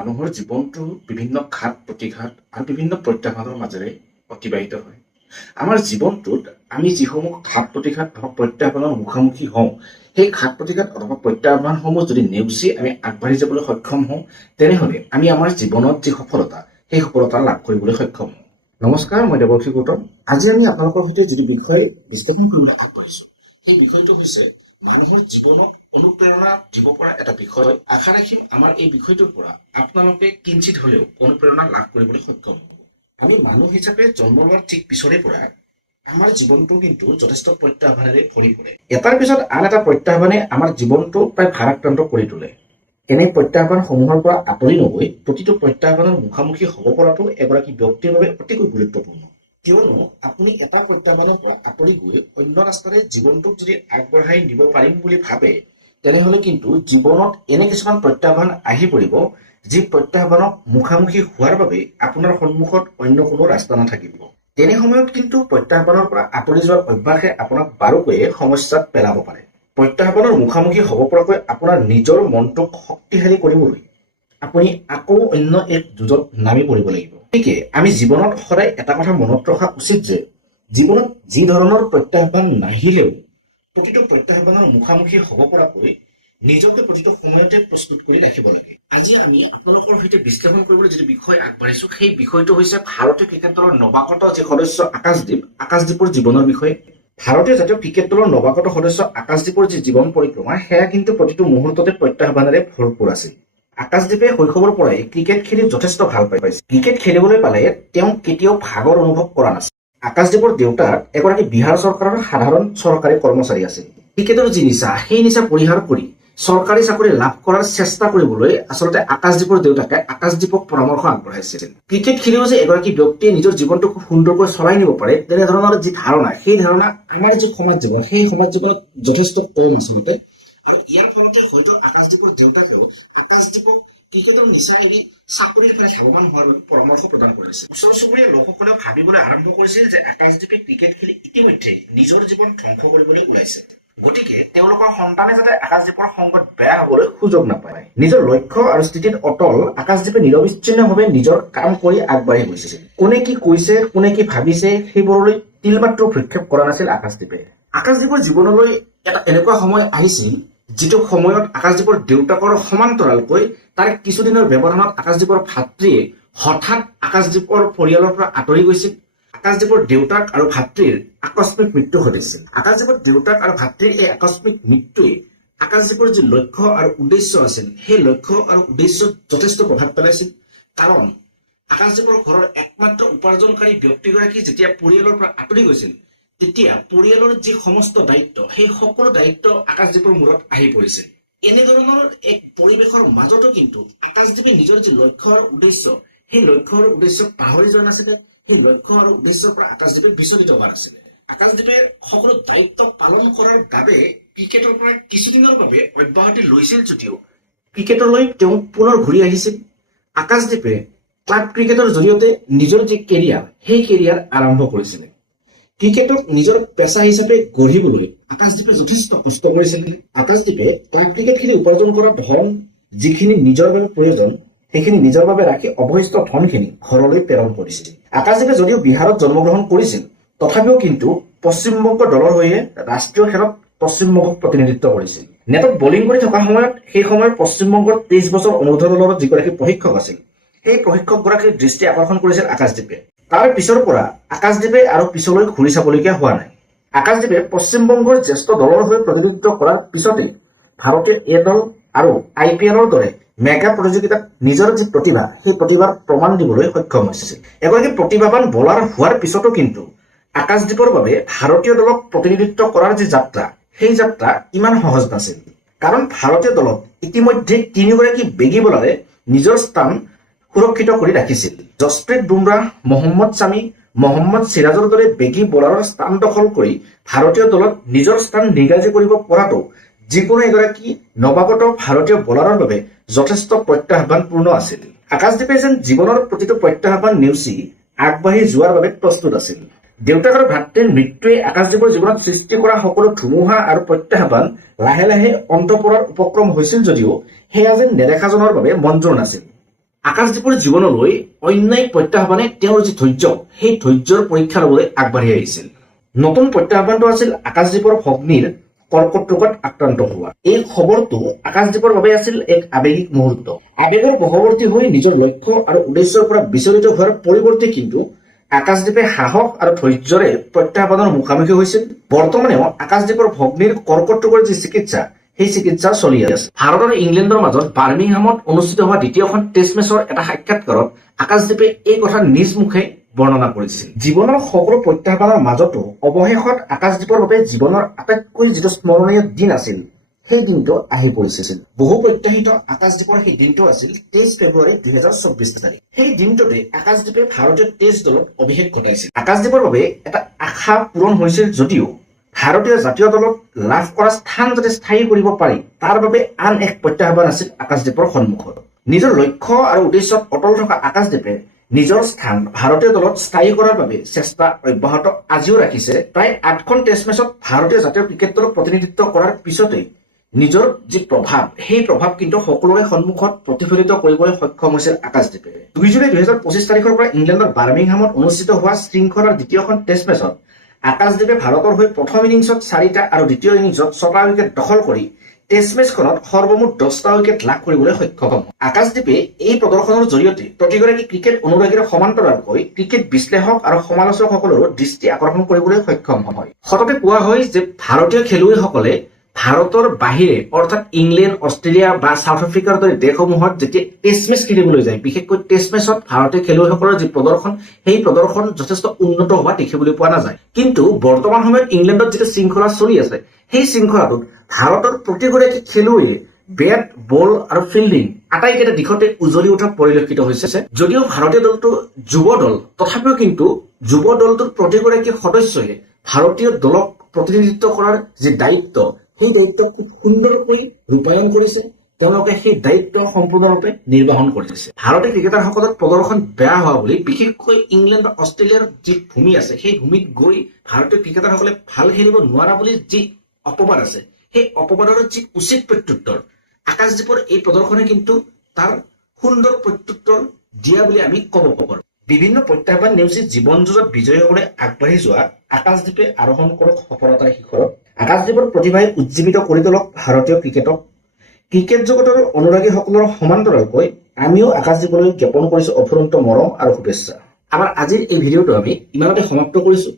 মানুহৰ জীৱনটো বিভিন্ন ঘাত প্ৰতিঘাত আৰু বিভিন্ন প্ৰত্যাহ্বানৰ মাজেৰে অতিবাহিত হয়। আমাৰ জীৱনটোত আমি যিসমূহ ঘাত প্ৰতিঘাত অথবা প্ৰত্যাহ্বানৰ মুখামুখি হওঁ, সেই ঘাত প্ৰতিঘাত অথবা প্ৰত্যাহ্বানসমূহ যদি নেওচি আমি আগবাঢ়ি যাবলৈ সক্ষম হওঁ, তেনেহ'লে আমি আমাৰ জীৱনত যি সফলতা, সেই সফলতা লাভ কৰিবলৈ সক্ষম হওঁ। নমস্কাৰ, মই দেৱশ্ৰী গৌতম। আজি আমি আপোনালোকৰ সৈতে যিটো বিষয় বিশ্লেষণ কৰিবলৈ আগবাঢ়িছোঁ, সেই বিষয়টো হৈছে মানুহৰ জীৱনত অনুপ্ৰেৰণা দিব পৰা এটা বিষয়। আশা ৰাখিম আমাৰ এই বিষয়টোৰ পৰা আপোনালোকে কিঞ্চিত হ'লেও অনুপ্ৰেৰণা লাভ কৰিবলৈ সক্ষম হ'ব। আমি মানুহ হিচাপে জন্ম লোৱাৰ ঠিক পিছৰে পৰা আমাৰ জীৱনটো কিন্তু যথেষ্ট প্ৰত্যাহ্বানেৰে ভৰি পৰে। এটাৰ পিছত আন এটা প্ৰত্যাহ্বানে আমাৰ জীৱনটো প্ৰায় ভাৰাক্ৰান্ত কৰি তোলে। এনে প্ৰত্যাহ্বানসমূহৰ পৰা আঁতৰি নগৈ প্ৰতিটো প্ৰত্যাহ্বানৰ মুখামুখি হ'ব পৰাটো এগৰাকী ব্যক্তিৰ বাবে অতিকৈ গুৰুত্বপূৰ্ণ। কিয়নো আপুনি এটা প্ৰত্যাহ্বানৰ পৰা আঁতৰি গৈ অন্য ৰাস্তাৰে জীৱনটোক যদি আগবঢ়াই নিব পাৰিম বুলি ভাবে, তেনেহ'লে কিন্তু জীৱনত এনে কিছুমান প্ৰত্যাহ্বান আহি পৰিব, যি প্ৰত্যাহ্বানক মুখামুখি হোৱাৰ বাবে আপোনাৰ সন্মুখত অন্য কোনো ৰাস্তা নাথাকিব। তেনে সময়ত কিন্তু প্ৰত্যাহ্বানৰ পৰা আঁতৰি যোৱাৰ অভ্যাসে আপোনাক বাৰুকৈয়ে সমস্যাত পেলাব পাৰে। প্ৰত্যাহ্বানৰ মুখামুখি হ'ব পৰাকৈ আপোনাৰ নিজৰ মনটোক শক্তিশালী কৰিবলৈ আপুনি আকৌ অন্য এক যুঁজত নামি পৰিব লাগিব। গতিকে আমি জীৱনত সদায় এটা কথা মনত ৰখা উচিত যে জীৱনত যি ধৰণৰ প্ৰত্যাহ্বান নাহিলেও প্ৰতিটো প্ৰত্যাহ্বানৰ মুখামুখি হ'ব পৰাকৈ নিজকে প্ৰতিটো সময়তে প্ৰস্তুত কৰি ৰাখিব লাগে। আজি আমি আপোনালোকৰ সৈতে বিশ্লেষণ কৰিবলৈ যিটো বিষয় আগবাঢ়িছো, সেই বিষয়টো হৈছে ভাৰতীয় ক্ৰিকেট দলৰ নৱাগত যি সদস্য আকাশদ্বীপৰ জীৱনৰ বিষয়ে। ভাৰতীয় জাতীয় ক্ৰিকেট দলৰ নৱাগত সদস্য আকাশদ্বীপৰ যি জীৱন পৰিক্ৰমা, সেয়া কিন্তু প্ৰতিটো মুহূৰ্ততে প্ৰত্যাহ্বানেৰে ভৰপূৰ আছিল। আকাশদ্বীপে শৈশৱৰ পৰাই ক্ৰিকেট খেলি যথেষ্ট ভাল পাইছিল। ক্ৰিকেট খেলিবলৈ পালে তেওঁ কেতিয়াও ভাগৰ অনুভৱ কৰা নাছিল। আকাশদ্বীপৰ দেউতাক এগৰাকী বিহাৰ চৰকাৰৰ সাধাৰণ চৰকাৰী কৰ্মচাৰী আছিল। ক্ৰিকেটৰ যি নিচা, সেই নিচা পৰিহাৰ কৰি চৰকাৰী চাকৰি লাভ কৰাৰ চেষ্টা কৰিবলৈ আচলতে আকাশদ্বীপৰ দেউতাকে আকাশদ্বীপক পৰামৰ্শ আগবঢ়াইছিল। ক্ৰিকেট খেলিও যে এগৰাকী ব্যক্তিয়ে নিজৰ জীৱনটো খুব সুন্দৰকৈ চলাই নিব পাৰে, তেনেধৰণৰ যি ধাৰণা, সেই ধাৰণা আমাৰ যি সমাজ জীৱন, সেই সমাজ জীৱনত যথেষ্ট কম আচলতে। আৰু ইয়াৰ ফলতে হয়তো আকাশদ্বীপৰ দেউতাকেও আকাশদ্বীপক ক্ৰিকেটৰ নিচা এৰি চাকৰিৰ কাৰণে লাভৱান হোৱাৰ বাবে পৰামৰ্শ প্ৰদান কৰিছিল। ওচৰ চুবুৰীয়া লোকসকলেও ভাবিবলৈ আৰম্ভ কৰিছিল যে আকাশদ্বীপে ক্ৰিকেট খেলি ইতিমধ্যে নিজৰ জীৱন ধ্বংস কৰিবলৈ ওলাইছে, গতিকে তেওঁলোকৰ সন্তানে যাতে আকাশদ্বীপৰ সংগত বেয়া হ'বলৈ সুযোগ নাপায়। নিজৰ লক্ষ্য আৰু স্থিতিত অটল আকাশদ্বীপে নিৰবিচ্ছিন্নভাৱে নিজৰ কাম কৰি আগবাঢ়ি গৈছিল। কোনে কি কৈছে, কোনে কি ভাবিছে, সেইবোৰলৈ তিলমাত্ৰ ভ্ৰক্ষেপ কৰা নাছিল আকাশদ্বীপে। আকাশদ্বীপৰ জীৱনলৈ এটা এনেকুৱা সময় আহিছিল, যিটো সময়ত আকাশদ্বীপৰ দেউতাকৰ সমান্তৰালকৈ তাৰ কিছুদিনৰ ব্যৱধানত আকাশদ্বীপৰ ভাতৃয়ে হঠাৎ আকাশদ্বীপৰ পৰিয়ালৰ পৰা আঁতৰি গৈছিল। আকাশদ্বীপৰ দেউতাক আৰু ভাতৃৰ আকস্মিক মৃত্যু ঘটিছিল। আকাশদ্বীপৰ দেউতাক আৰু ভাতৃৰ এই আকস্মিক মৃত্যুৱে আকাশদ্বীপৰ যি লক্ষ্য আৰু উদ্দেশ্য আছিল, সেই লক্ষ্য আৰু উদ্দেশ্যত যথেষ্ট প্ৰভাৱ পেলাইছিল। কাৰণ আকাশদ্বীপৰ ঘৰৰ একমাত্ৰ উপাৰ্জনকাৰী ব্যক্তিগৰাকী যেতিয়া পৰিয়ালৰ পৰা আঁতৰি গৈছিল, তেতিয়া পৰিয়ালৰ যি সমস্ত দায়িত্ব, সেই সকলো দায়িত্ব আকাশদ্বীপৰ মূৰত আহি পৰিছিল। এনেধৰণৰ এক পৰিৱেশৰ মাজতো কিন্তু আকাশদ্বীপে নিজৰ যি লক্ষ্য আৰু উদ্দেশ্য, সেই লক্ষ্য আৰু উদ্দেশ্য পাহৰি যোৱা নাছিলে। সেই লক্ষ্য আৰু উদ্দেশ্যৰ পৰা আকাশদ্বীপে বিচলিত হোৱা নাছিলে। আকাশদ্বীপে সকলো দায়িত্ব পালন কৰাৰ বাবে ক্ৰিকেটৰ পৰা কিছুদিনৰ বাবে অব্যাহতি লৈছিল যদিও ক্ৰিকেটলৈ তেওঁ পুনৰ ঘূৰি আহিছিল। আকাশদ্বীপে ক্লাব ক্ৰিকেটৰ জৰিয়তে নিজৰ যি কেৰিয়াৰ, সেই কেৰিয়াৰ আৰম্ভ কৰিছিল। ক্ৰিকেটক নিজৰ পেচা হিচাপে গঢ়িবলৈ আকাশদ্বীপে যথেষ্ট কষ্ট কৰিছিল। আকাশদ্বীপে ক্লাব ক্ৰিকেট খেলি উপাৰ্জন কৰা ধন, যিখিনি নিজৰ বাবে প্ৰয়োজন, সেইখিনি নিজৰ বাবে ৰাখি অৱশিষ্ট ধনখিনি ঘৰলৈ প্ৰেৰণ কৰিছিল। আকাশদ্বীপে যদিও বিহাৰত জন্মগ্ৰহণ কৰিছিল, তথাপিও কিন্তু পশ্চিমবংগ দলৰ হৈ ৰাষ্ট্ৰীয় খেলত পশ্চিমবংগক প্ৰতিনিধিত্ব কৰিছিল। নেটত বলিং কৰি থকা সময়ত সেই সময়ত পশ্চিমবংগৰ 23 বছৰ অনুৰ্ধৰ দলৰ যিগৰাকী প্ৰশিক্ষক আছিল, সেই প্ৰশিক্ষকগৰাকীৰ দৃষ্টি আকৰ্ষণ কৰিছিল আকাশদ্বীপে। তাৰ পিছৰ পৰা আকাশদ্বীপে আৰু পিছলৈ ঘূৰি চাবলগীয়া হোৱা নাই। আকাশদ্বীপে পশ্চিমবংগৰ জ্যেষ্ঠ দলৰ হৈ প্ৰতিনিধিত্ব কৰাৰ পিছতে ভাৰতীয় এ দল আৰু IPLৰ দৰে মেগা প্ৰতিযোগিতাত নিজৰ যি প্ৰতিভা, সেই প্ৰতিভাৰ প্ৰমাণ দিবলৈ সক্ষম হৈছিল। এগৰাকী প্ৰতিভাৱান বলাৰ হোৱাৰ পিছতো কিন্তু আকাশদ্বীপৰ বাবে ভাৰতীয় দলক প্ৰতিনিধিত্ব কৰাৰ যি যাত্ৰা, সেই যাত্ৰা ইমান সহজ নাছিল। কাৰণ ভাৰতীয় দলত ইতিমধ্যে 3গৰাকী বেগী বলাৰে নিজৰ স্থান সুৰক্ষিত কৰি ৰাখিছিল। জসপ্ৰীত বুমৰাহ, মহম্মদ শামী, মহম্মদ সিৰাজৰ দৰে বেগী বলাৰৰ স্থান দখল কৰি ভাৰতীয় দলত নিজৰ স্থান নিগাজী কৰিব পৰাটো যিকোনো এগৰাকী নৱাগত ভাৰতীয় বলাৰৰ বাবে যথেষ্ট প্ৰত্যাহ্বানপূৰ্ণ আছিল। আকাশদ্বীপে যেন জীৱনৰ প্ৰতিটো প্ৰত্যাহ্বান নেওচি আগবাঢ়ি যোৱাৰ বাবে প্ৰস্তুত আছিল। দেউতাক আৰু ভাতৃৰ মৃত্যুৱে আকাশদ্বীপৰ জীৱনত সৃষ্টি কৰা সকলো ধুমুহা আৰু প্ৰত্যাহ্বান লাহে লাহে অন্ত পৰাৰ উপক্ৰম হৈছিল যদিও সেয়া যেন নেদেখাজনৰ বাবে মঞ্জুৰ নাছিল। আকাশদ্বীপৰ জীৱনলৈ অন্য এক প্ৰত্যাহ্বানে তেওঁৰ যি ধৈৰ্য, সেই ধৈৰ্যৰ পৰীক্ষা ল'বলৈ আগবাঢ়ি আহিছিল। নতুন প্ৰত্যাহ্বানটো আছিল আকাশদ্বীপৰ ভগ্নীৰ কৰ্কট ৰোগত আক্ৰান্ত হোৱা। এই খবৰটো আকাশদ্বীপৰ বাবে আছিল এক আৱেগিক মুহূৰ্ত। আৱেগৰ বশৱৰ্তী হৈ নিজৰ লক্ষ্য আৰু উদ্দেশ্যৰ পৰা বিচলিত হোৱাৰ পৰিৱৰ্তে কিন্তু আকাশদ্বীপে সাহস আৰু ধৈৰ্যৰে প্ৰত্যাহ্বানৰ মুখামুখি হৈছিল। বৰ্তমানেও আকাশদ্বীপৰ ভগ্নীৰ কৰ্কট ৰোগৰ যি চিকিৎসা, সেই চিকিৎসা চলি আছে। ভাৰত আৰু ইংলেণ্ডৰ মাজত বাৰ্মিংহামত অনুষ্ঠিত হোৱা দ্বিতীয়খন টেষ্ট মেচৰ এটা সাক্ষাৎকাৰত আকাশদ্বীপে এই কথা নিজ মুখে বৰ্ণনা কৰিছিল। জীৱনৰ সকলো প্ৰত্যাহ্বানৰ মাজতো অৱশেষত আকাশদ্বীপৰ বাবে জীৱনৰ আটাইতকৈ যিটো স্মৰণীয় দিন আছিল, সেই দিনটো আহি পৰিছিল। বহু প্ৰত্যাশিত আকাশদ্বীপৰ সেই দিনটো আছিল 23 ফেব্ৰুৱাৰী 2024 তাৰিখ। সেই দিনটোতে আকাশদ্বীপে ভাৰতীয় টেষ্ট দলত অভিষেক ঘটাইছিল। আকাশদ্বীপৰ বাবে এটা আশা পূৰণ হৈছিল যদিও ভাৰতীয় জাতীয় দলত লাভ কৰা স্থান যাতে স্থায়ী কৰিব পাৰি, তাৰ বাবে আন এক প্ৰত্যাহ্বান আছিল আকাশদ্বীপৰ সন্মুখত। নিজৰ লক্ষ্য আৰু উদ্দেশ্যত অটল থকা আকাশদ্বীপে নিজৰ স্থান ভাৰতীয় দলত স্থায়ী কৰাৰ বাবে চেষ্টা অব্যাহত আজিও ৰাখিছে। প্ৰায় 8খন টেষ্ট মেচত ভাৰতীয় জাতীয় ক্ৰিকেট দলক প্ৰতিনিধিত্ব কৰাৰ পিছতেই নিজৰ যি প্ৰভাৱ, সেই প্ৰভাৱ কিন্তু সকলোৰে সন্মুখত প্ৰতিফলিত কৰিবলৈ সক্ষম হৈছিল আকাশদ্বীপে। 2 জুলাই 2025 তাৰিখৰ পৰা ইংলেণ্ডৰ বাৰ্মিংহামত অনুষ্ঠিত হোৱা শৃংখলাৰ দ্বিতীয়খন টেষ্ট মেচত আকাশদ্বীপে ভাৰতৰ হৈ প্ৰথম ইনিংছত 4টা আৰু দ্বিতীয় ইনিংছত 6টা উইকেট দখল কৰি টেষ্ট মেচখনত সৰ্বমুঠ 10টা উইকেট লাভ কৰিবলৈ সক্ষম হয়। আকাশদ্বীপে এই প্ৰদৰ্শনৰ জৰিয়তে প্ৰতিগৰাকী ক্ৰিকেট অনুৰাগীৰ সমান্তৰালকৈ ক্ৰিকেট বিশ্লেষক আৰু সমালোচকসকলৰো দৃষ্টি আকৰ্ষণ কৰিবলৈ সক্ষম হয়। সততে কোৱা হয় যে ভাৰতীয় খেলুৱৈসকলে ভাৰতৰ বাহিৰে অৰ্থাৎ ইংলেণ্ড, অষ্ট্ৰেলিয়া বা সাউথ আফ্ৰিকাৰ দৰে দেশসমূহত যেতিয়া টেষ্ট মেচ খেলিবলৈ যায়, বিশেষকৈ টেষ্ট মেচত ভাৰতীয় খেলুৱৈসকলৰ যি প্ৰদৰ্শন, সেই প্ৰদৰ্শন যথেষ্ট উন্নত হোৱা দেখিবলৈ পোৱা নাযায়। কিন্তু বৰ্তমান সময়ত ইংলেণ্ডত যিটো শৃংখলা চলি আছে, সেই শৃংখলাটোত ভাৰতৰ প্ৰতিগৰাকী খেলুৱৈয়ে বেট, বল আৰু ফিল্ডিং আটাইকেইটা দিশতে উজলি উঠা পৰিলক্ষিত হৈছে। যদিও ভাৰতীয় দলটো যুৱ দল, তথাপিও কিন্তু যুৱ দলটোৰ প্ৰতিগৰাকী সদস্যই ভাৰতীয় দলক প্ৰতিনিধিত্ব কৰাৰ যি দায়িত্ব, সেই দায়িত্ব খুব সুন্দৰকৈ ৰূপায়ণ কৰিছে। তেওঁলোকে সেই দায়িত্ব সম্পূৰ্ণৰূপে নিৰ্বাহন কৰিছে। ভাৰতীয় ক্ৰিকেটাৰসকলৰ প্ৰদৰ্শন বেয়া হোৱা বুলি বিশেষকৈ ইংলেণ্ড, অষ্ট্ৰেলিয়াৰ যি ভূমি আছে, সেই ভূমিত গৈ ভাৰতীয় ক্ৰিকেটাৰসকলে ভাল খেলিব নোৱাৰা বুলি যি অপবাদ আছে, সেই অপবাদৰ যি উচিত প্ৰত্যুত্তৰ আকাশদ্বীপৰ এই প্ৰদৰ্শনে কিন্তু তাৰ সুন্দৰ প্ৰত্যুত্তৰ দিয়া বুলি আমি ক'ব পাৰোঁ। বিভিন্ন প্ৰত্যাহ্বান নেওচি জীৱন যুঁজত বিজয়ী হ'বলৈ আগবাঢ়ি যোৱা আকাশদ্বীপে আৰোহণ কৰক সফলতাৰ শিখৰত। আকাশদ্বীপৰ প্ৰতিভাই উজ্জীৱিত কৰি তোলক ভাৰতীয় ক্ৰিকেটক। ক্ৰিকেট জগতৰ অনুৰাগীসকলৰ সমান্তৰালকৈ আমিও আকাশদ্বীপলৈ জ্ঞাপন কৰিছো অফুৰন্ত মৰম আৰু শুভেচ্ছা। আমাৰ আজিৰ এই ভিডিঅ'টো আমি ইমানতে সমাপ্ত কৰিছো।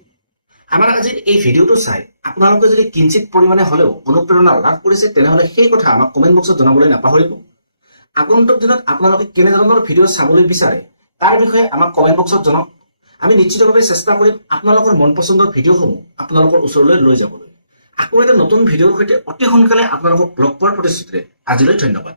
আমাৰ আজিৰ এই ভিডিঅ'টো চাই আপোনালোকে যদি কিঞ্চিত পৰিমাণে হ'লেও অনুপ্ৰেৰণা লাভ কৰিছে, তেনেহ'লে সেই কথা আমাক কমেণ্ট বক্সত জনাবলৈ নাপাহৰিব। আগন্তুক দিনত আপোনালোকে কেনেধৰণৰ ভিডিঅ' চাবলৈ বিচাৰে তাৰ বিষয়ে আমাক কমেণ্ট বক্সত জনাওক। আমি নিশ্চিতভাৱে চেষ্টা কৰিম আপোনালোকৰ মন পচন্দৰ ভিডিঅ'সমূহ আপোনালোকৰ ওচৰলৈ লৈ যাবলৈ। আকৌ এটা নতুন ভিডিঅ'ৰ সৈতে অতি সোনকালে আপোনালোকক লগ পোৱাৰ প্ৰতিশ্ৰুতিৰে আজিলৈ ধন্যবাদ।